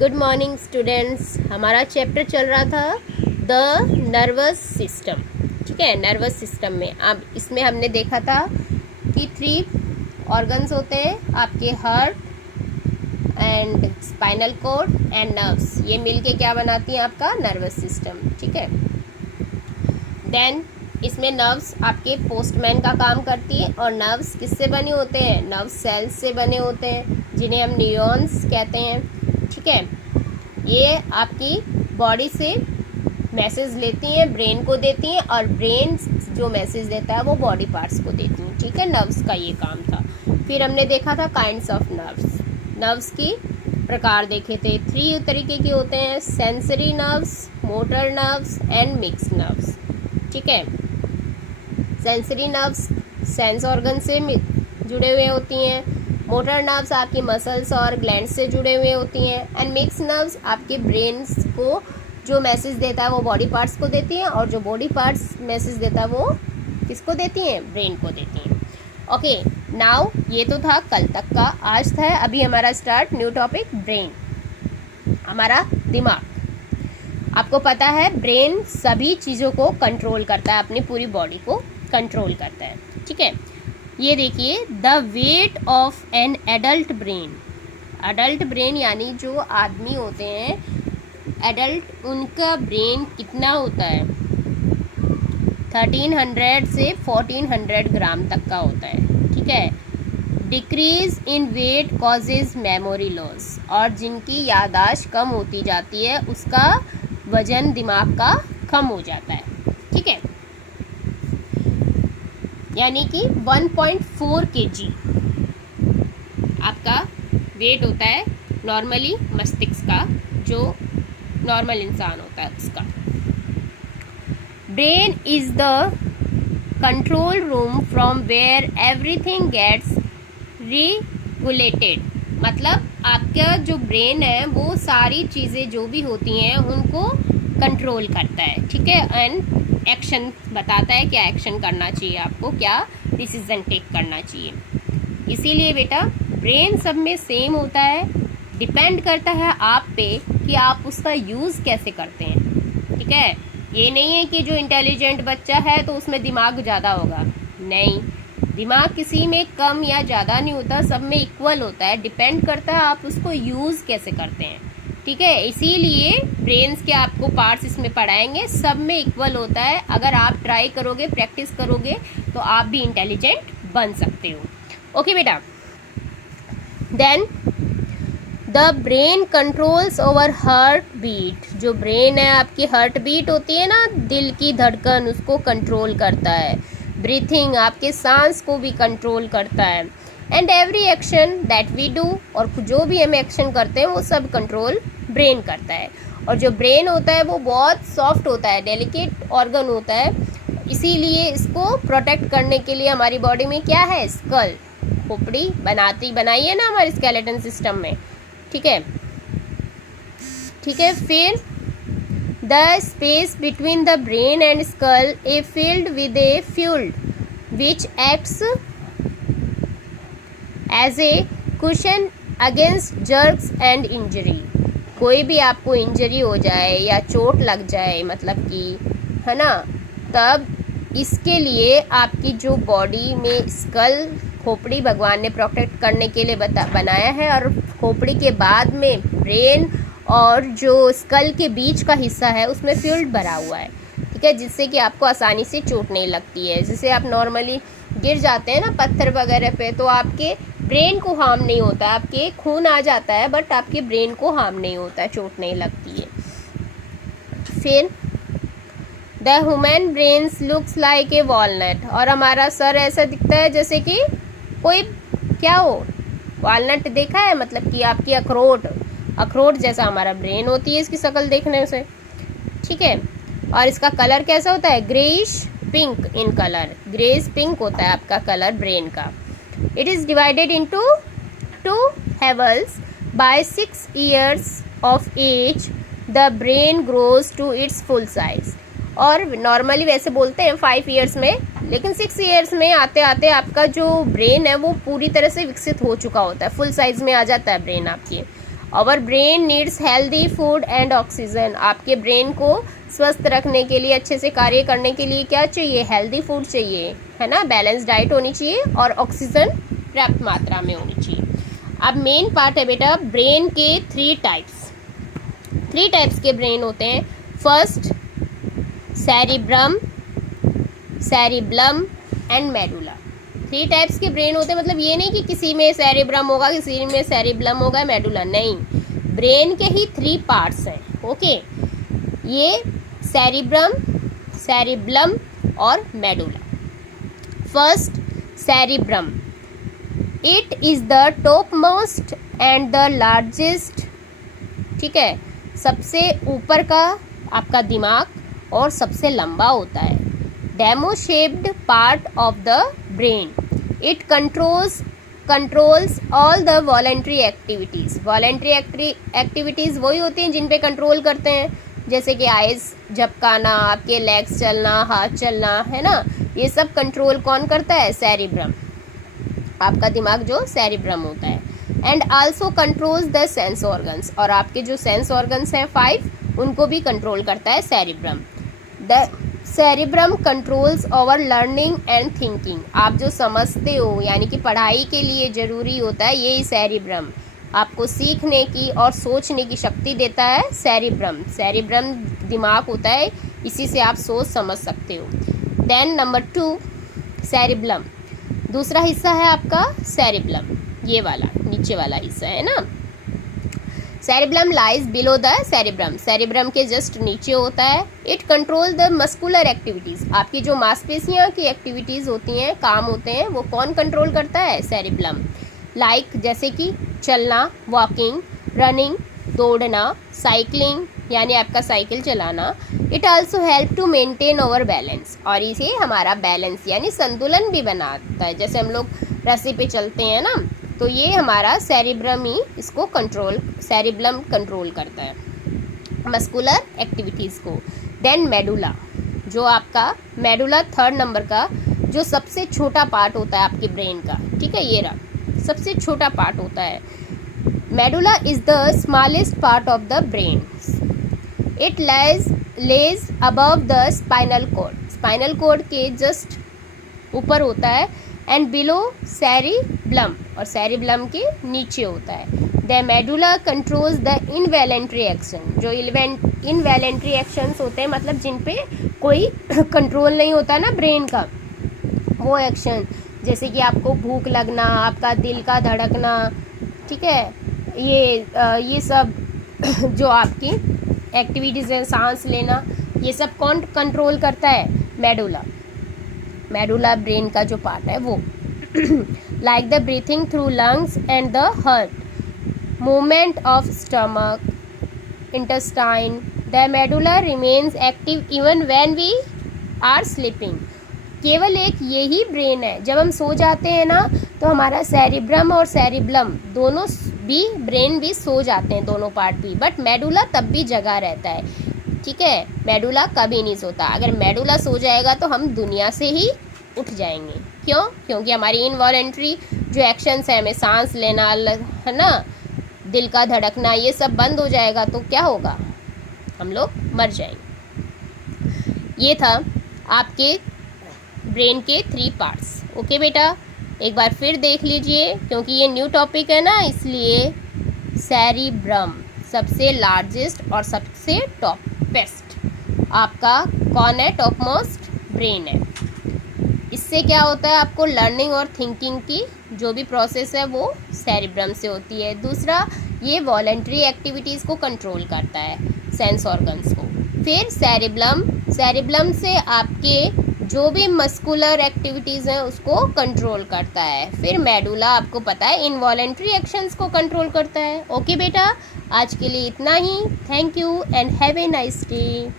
Good morning students. हमारा chapter चल रहा था द नर्वस सिस्टम। ठीक है, नर्वस सिस्टम में अब इसमें हमने देखा था कि 3 ऑर्गन्स होते हैं आपके, heart and spinal cord and nerves. ये मिलके क्या बनाती हैं? आपका नर्वस सिस्टम। ठीक है, देन इसमें नर्व्स आपके पोस्टमैन का काम करती है। और नर्व्स किससे बने होते हैं? नर्व सेल्स से बने होते हैं, जिन्हें हम न्यूरॉन्स कहते हैं। ठीक है, ये आपकी बॉडी से मैसेज लेती हैं, ब्रेन को देती हैं, और ब्रेन जो मैसेज देता है वो बॉडी पार्ट्स को देती हैं। ठीक है, नर्व्स का ये काम था। फिर हमने देखा था काइंड्स ऑफ नर्व्स। नर्व्स की प्रकार देखे थे, 3 तरीके के होते हैं: sensory nerves, motor nerves and mix nerves. ठीक है, सेंसरी नर्व्स सेंस ऑर्गन से जुड़े हुए होती हैं, मोटर नर्व्स आपकी मसल्स और ग्लैंड्स से जुड़े हुए होती हैं, एंड मिक्स नर्व्स आपके ब्रेन्स को जो मैसेज देता है वो बॉडी पार्ट्स को देती हैं, और जो बॉडी पार्ट्स मैसेज देता है वो किसको देती हैं? ब्रेन को देती हैं। ओके, नाउ ये तो था कल तक का, आज था अभी हमारा स्टार्ट न्यू टॉपिक, ब्रेन, हमारा दिमाग। आपको पता है ब्रेन सभी चीज़ों को कंट्रोल करता है, अपनी पूरी बॉडी को कंट्रोल करता है। ठीक है, ये देखिए, the weight of an adult brain. Adult brain यानी जो आदमी होते हैं एडल्ट, उनका ब्रेन कितना होता है? 1300 से 1400 ग्राम तक का होता है। ठीक है, decrease in weight causes memory loss, और जिनकी याददाश्त कम होती जाती है उसका वजन दिमाग का कम हो जाता है। ठीक है, यानी कि 1.4 kg आपका वेट होता है नॉर्मली मस्तिष्क का, जो नॉर्मल इंसान होता है उसका। Brain is the control room from where everything gets regulated. मतलब आपका जो ब्रेन है वो सारी चीज़ें जो भी होती हैं उनको कंट्रोल करता है। ठीक है, एंड एक्शन बताता है क्या एक्शन करना चाहिए आपको, क्या डिसीजन टेक करना चाहिए। इसीलिए बेटा ब्रेन सब में सेम होता है, डिपेंड करता है आप पे कि आप उसका यूज़ कैसे करते हैं। ठीक है, ये नहीं है कि जो इंटेलिजेंट बच्चा है तो उसमें दिमाग ज़्यादा होगा, नहीं, दिमाग किसी में कम या ज़्यादा नहीं होता, सब में इक्वल होता है, डिपेंड करता है आप उसको यूज़ कैसे करते हैं। ठीक है, इसीलिए ब्रेन्स के आपको पार्ट्स इसमें पढ़ाएंगे, सब में इक्वल होता है। अगर आप ट्राई करोगे, प्रैक्टिस करोगे तो आप भी इंटेलिजेंट बन सकते हो। ओके बेटा, then the brain controls over heart beat. जो ब्रेन है आपकी, हार्ट बीट होती है ना, दिल की धड़कन, उसको कंट्रोल करता है। ब्रीथिंग, आपके सांस को भी कंट्रोल करता है। And every action that we do, और जो भी हम एक्शन करते हैं वो सब कंट्रोल ब्रेन करता है। और जो ब्रेन होता है वो बहुत सॉफ्ट होता है, डेलिकेट ऑर्गन होता है, इसीलिए इसको प्रोटेक्ट करने के लिए हमारी बॉडी में क्या है? स्कल, खोपड़ी बनाई है ना हमारे स्केलेटन सिस्टम में। ठीक है, ठीक है, फिर the space between the brain and skull a filled with a fluid which acts as a cushion against jerks and injury. कोई भी आपको इंजरी हो जाए या चोट लग जाए, मतलब कि, है ना, तब इसके लिए आपकी जो बॉडी में स्कल, खोपड़ी भगवान ने प्रोटेक्ट करने के लिए बनाया है, और खोपड़ी के बाद में ब्रेन और जो स्कल के बीच का हिस्सा है उसमें फ्यूल्ड भरा हुआ है। ठीक है, जिससे कि आपको आसानी से चोट नहीं लगती है। जैसे आप नॉर्मली गिर जाते हैं ना पत्थर वगैरह पे, तो आपके ब्रेन को हार्म नहीं होता, आपके खून आ जाता है बट आपके ब्रेन को हार्म नहीं होता है, चोट नहीं लगती है। फिर the human brains looks like a walnut, और हमारा सर ऐसा दिखता है जैसे कि कोई, क्या हो, वॉलनट देखा है, मतलब कि आपकी अखरोट जैसा हमारा ब्रेन होती है इसकी शक्ल देखने से। ठीक है, और इसका कलर कैसा होता है? Greyish pink in colour, greyish pink होता है आपका कलर ब्रेन का। It is divided into 2 halves. By 6 years of age the brain grows to its full size. और नॉर्मली वैसे बोलते हैं 5 years में, लेकिन 6 years में आते आते आपका जो ब्रेन है वो पूरी तरह से विकसित हो चुका होता है, फुल साइज में आ जाता है ब्रेन आपकी। Our brain needs healthy food and oxygen. आपके ब्रेन को स्वस्थ रखने के लिए, अच्छे से कार्य करने के लिए क्या चाहिए? हेल्दी फूड चाहिए, है ना, बैलेंस डाइट होनी चाहिए और ऑक्सीजन पर्याप्त मात्रा में होनी चाहिए। अब मेन पार्ट है बेटा ब्रेन के 3 टाइप्स के ब्रेन होते हैं। First cerebrum and medulla. 3 types के ब्रेन होते हैं, मतलब ये नहीं कि किसी में सेरिब्रम होगा, किसी में सेरिब्लम होगा, मेडुला नहीं, ब्रेन के ही 3 पार्ट्स हैं। ओके, ये सेरिब्रम और medulla. First cerebrum, it is the top most and the largest, ठीक है, सबसे ऊपर का आपका दिमाग और सबसे लंबा होता है। Demo shaped part of the brain, it controls all the voluntary activities. Voluntary activities वही होती हैं जिन पे कंट्रोल करते हैं, जैसे कि आइज झपकाना, आपके लेग्स चलना, हाथ चलना, है ना, ये सब कंट्रोल कौन करता है? सेरिब्रम, आपका दिमाग जो सेरिब्रम होता है। And also controls the sense organs, और आपके जो सेंस ऑर्गन्स हैं 5, उनको भी कंट्रोल करता है cerebrum. The cerebrum controls over learning and thinking. आप जो समझते हो, यानी कि पढ़ाई के लिए ज़रूरी होता है, यही सेरिब्रम आपको सीखने की और सोचने की शक्ति देता है। सेरिब्रम दिमाग होता है, इसी से आप सोच समझ सकते हो। देन नंबर 2 सेरिब्लम, दूसरा हिस्सा है आपका सेरिब्लम, ये वाला नीचे वाला हिस्सा है ना। Cerebellum lies below the cerebrum, cerebrum के जस्ट नीचे होता है। It control the muscular activities, आपकी जो मांसपेशियां की एक्टिविटीज होती हैं, काम होते हैं, वो कौन कंट्रोल करता है? सेरिब्लम। लाइक जैसे कि चलना, वॉकिंग, रनिंग, दौड़ना, साइकिलिंग, यानी आपका साइकिल चलाना। It also help to maintain our balance, और इसे हमारा बैलेंस यानी संतुलन भी बनाता है। जैसे हम लोग रस्सी पे चलते हैं ना, तो ये हमारा सेरिब्रम ही इसको सेरिब्लम कंट्रोल करता है मस्कुलर एक्टिविटीज़ को। देन मेडुला, जो आपका मेडुला 3rd नंबर का जो सबसे छोटा पार्ट होता है आपके ब्रेन का, ठीक है, ये रहा सबसे छोटा पार्ट होता है। Medulla is the smallest part of the brain, it lies above the spinal cord, spinal cord के जस्ट ऊपर होता है। एंड बिलो सेरिब्लम, और सेरिब्लम के नीचे होता है। The medulla controls the involuntary action, जो इनवॉलेंट्री एक्शंस होते हैं, मतलब जिन पे कोई कंट्रोल नहीं होता ना ब्रेन का, वो एक्शन, जैसे कि आपको भूख लगना, आपका दिल का धड़कना, ठीक है, ये सब जो आपकी एक्टिविटीज़ हैं, सांस लेना, ये सब कौन कंट्रोल करता है? मेडुला ब्रेन का जो पार्ट है वो। Like the breathing through lungs and the heart, movement of stomach, intestine, the medulla remains active even when we are sleeping. केवल एक यही ब्रेन है, जब हम सो जाते हैं ना, तो हमारा सेरिब्रम और सेरिब्लम दोनों भी ब्रेन भी सो जाते हैं, दोनों पार्ट भी, बट मेडुला तब भी जगा रहता है, ठीक है, मेडुला कभी नहीं सोता। अगर मेडुला सो जाएगा तो हम दुनिया से ही उठ जाएंगे। क्यों? क्योंकि हमारी इनवॉलेंट्री जो एक्शंस है, हमें सांस लेना, है ना, दिल का धड़कना, ये सब बंद हो जाएगा तो क्या होगा? हम लोग मर जाएंगे। ये था आपके ब्रेन के 3 पार्ट्स। ओके बेटा, एक बार फिर देख लीजिए, क्योंकि ये न्यू टॉपिक है ना, इसलिए सेरिब्रम सबसे लार्जेस्ट और सबसे टॉपेस्ट आपका कौन है? टॉप मोस्ट ब्रेन है। इससे क्या होता है? आपको लर्निंग और थिंकिंग की जो भी प्रोसेस है वो सेरिब्रम से होती है। दूसरा, ये वॉलेंट्री एक्टिविटीज़ को कंट्रोल करता है, सेंस ऑर्गन्स को। फिर सेरिब्रम से आपके जो भी मस्कुलर एक्टिविटीज़ हैं उसको कंट्रोल करता है। फिर मेडुला आपको पता है इनवॉलेंट्री एक्शंस को कंट्रोल करता है। ओके बेटा, आज के लिए इतना ही। Thank you and have a nice day.